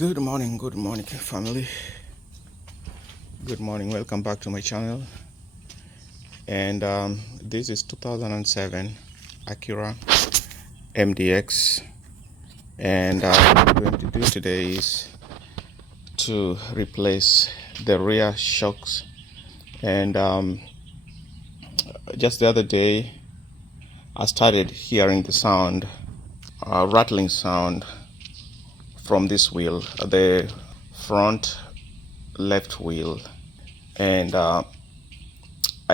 Good morning, family. Good morning. Welcome back to my channel. And this is 2007 Acura MDX. And what we're going to do today is to replace the rear shocks. And just the other day, I started hearing the sound, rattling sound from this wheel, the front left wheel. And I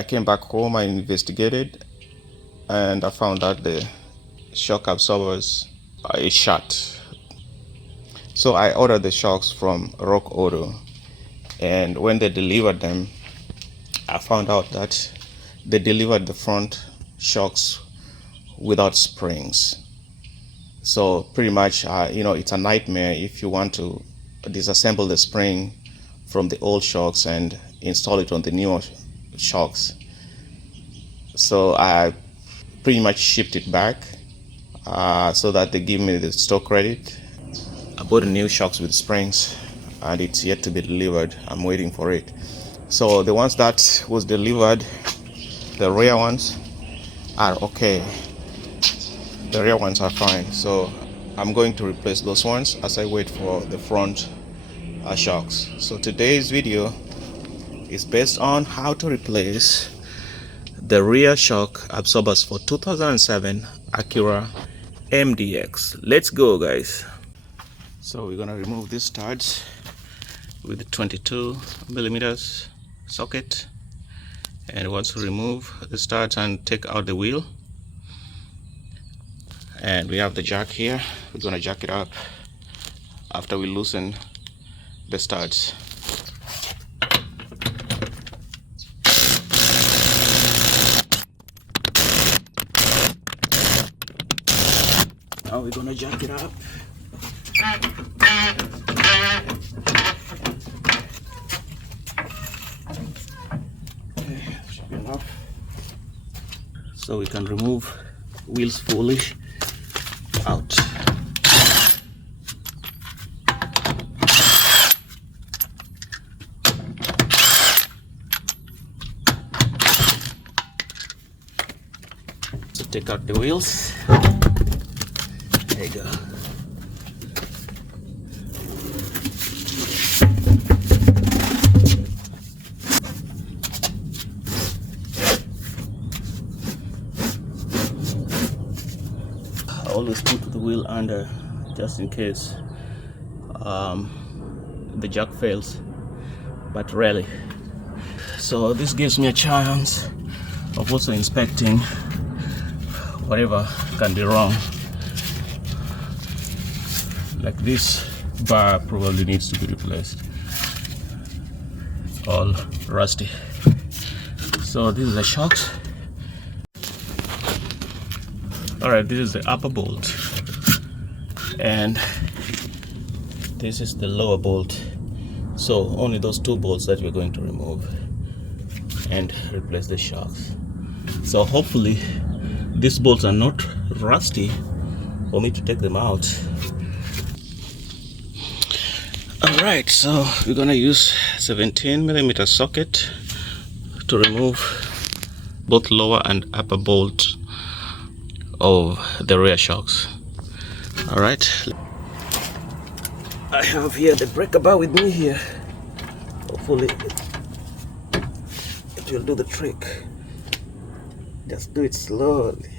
came back home, I investigated, and I found that the shock absorbers is shut. So I ordered the shocks from Rock Auto, and when they delivered them, I found out that they delivered the front shocks without springs. So pretty much, it's a nightmare if you want to disassemble the spring from the old shocks and install it on the newer shocks. So I pretty much shipped it back so that they give me the stock credit. I bought a new shocks with springs and it's yet to be delivered. I'm waiting for it. So the ones that was delivered, the rear ones are okay. The rear ones are fine. So I'm going to replace those ones as I wait for the front shocks. So today's video is based on how to replace the rear shock absorbers for 2007 Acura MDX. Let's go, guys. So we're gonna remove these studs with the 22 millimeters socket, and once we remove the studs and take out the wheel, and we have the jack here, we're gonna jack it up after we loosen the studs. Now we're gonna jack it up. Okay, should be enough. So we can remove wheels fully out. So take out the wheels. There you go. I always put the wheel under just in case the jack fails, but rarely. So this gives me a chance of also inspecting whatever can be wrong. Like this bar probably needs to be replaced. It's all rusty. So this is the shocks. Alright, this is the upper bolt, and this is the lower bolt. So only those two bolts that we're going to remove and replace the shocks. So hopefully these bolts are not rusty for me to take them out. Alright, so we're gonna use 17 millimeter socket to remove both lower and upper bolt of the rear shocks. Alright, I have here the breaker bar with me here. Hopefully it will do the trick. Just do it slowly.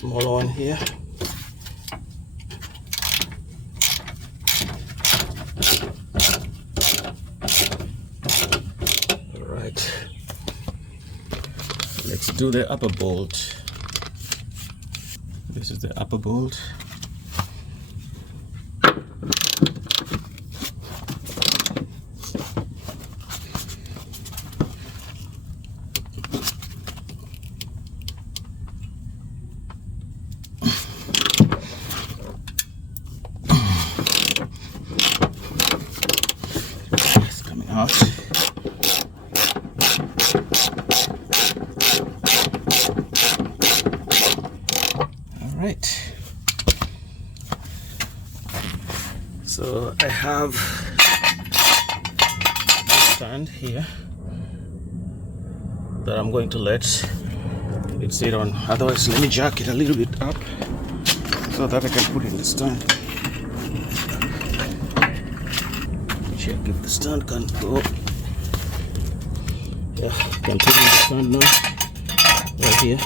Smaller one here. All right, let's do the upper bolt. This is the upper bolt. out. All right. So I have this stand here that I'm going to let it sit on. Otherwise, let me jack it a little bit up so that I can put it in the stand. Check if the stand can go. Yeah, can put it in the stand now. Right here.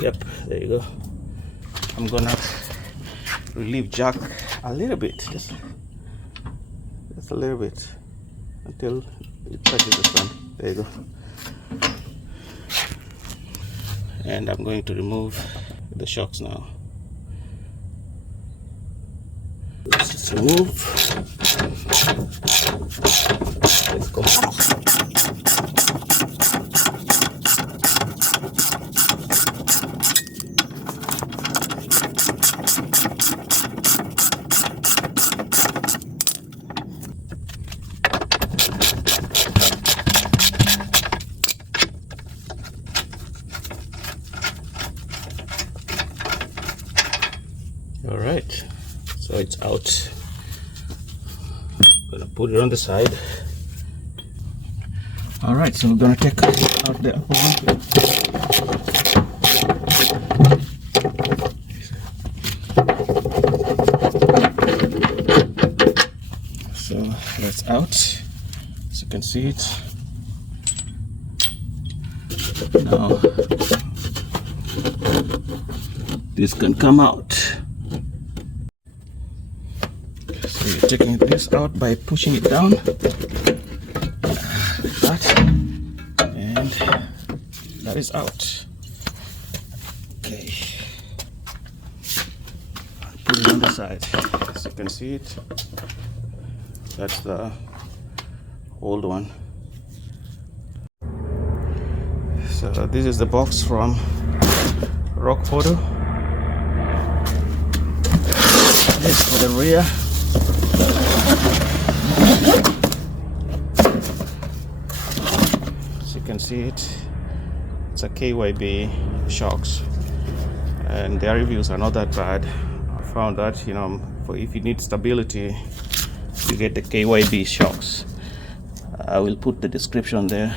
Yep, there you go. I'm gonna relieve jack a little bit, just a little bit, until it touches the stand. There you go. And I'm going to remove the shocks now. Let's just remove. Let's go. All right, so it's out. Gonna put it on the side. All right, so we're gonna take out the upper one. So that's out, as you can see it. Now this can come out. So you're taking this out by pushing it down like that, and that is out. Okay, put it on the side. As you can see it, that's the old one. So this is the box from Rock Photo. This for the rear. As you can see it, it's a KYB shocks, and their reviews are not that bad. I found that, you know, for if you need stability, you get the KYB shocks. I will put the description there.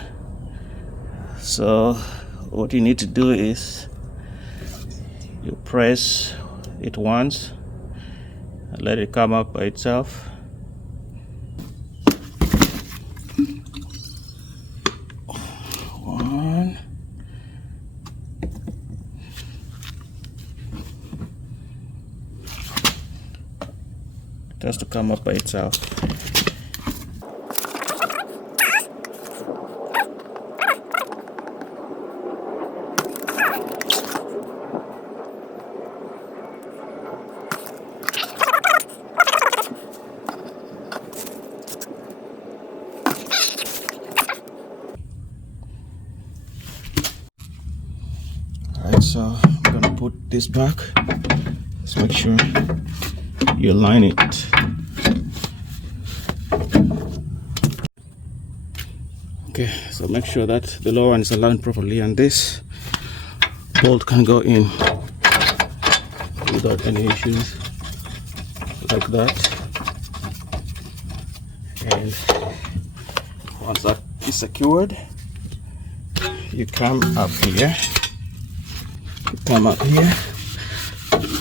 So what you need to do is you press it once and let it come up by itself. One. It has to come up by itself. Alright, so I'm gonna put this back. Let's make sure you align it. Okay, so make sure that the lower one is aligned properly, and this bolt can go in without any issues, like that. And once that is secured, you come up here. Come up here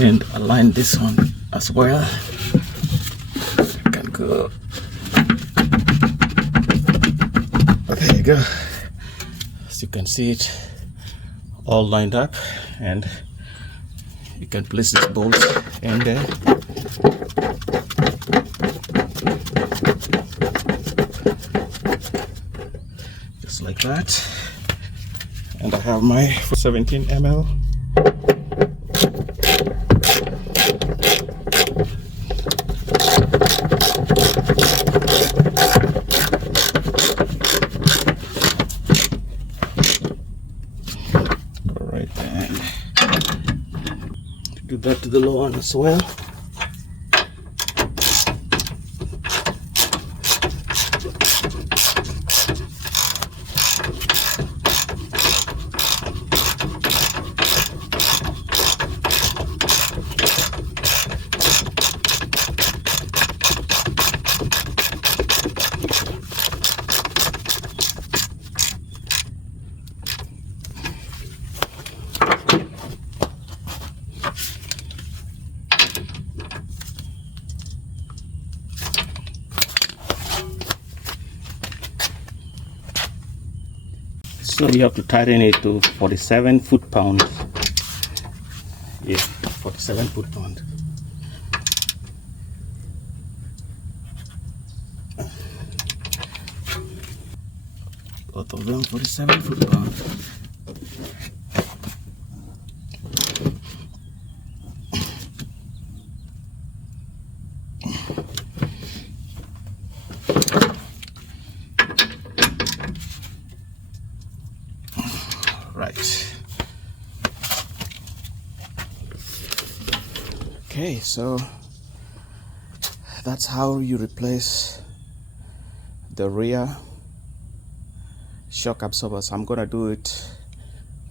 and align this one as well. You can go. There you go. As you can see it all lined up, and you can place this bolt in there. Just like that. And I have my 17 ml. Do that to the lower one as well. So you have to tighten it to 47 foot-pounds. Yeah, 47 foot-pound. Both of them 47 foot-pound. Right. Okay, so that's how you replace the rear shock absorbers. I'm gonna do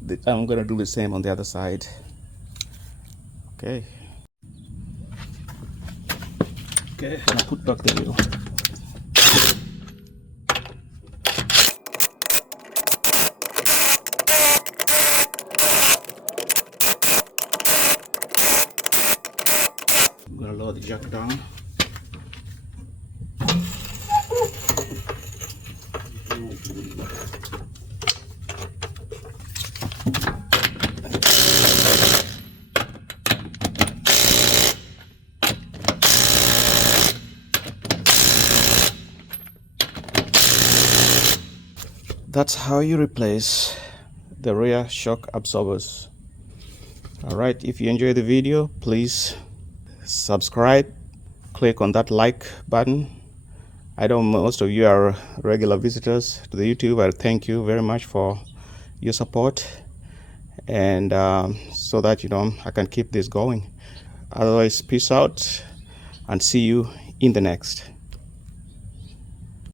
the same on the other side. Okay. Okay, I'm gonna put back the wheel. I'm gonna lower the jack down. That's how you replace the rear shock absorbers. Alright, if you enjoyed the video, please subscribe, click on that like button. I know most of you are regular visitors to the YouTube. I thank you very much for your support, and so that I can keep this going. Otherwise, peace out and see you in the next.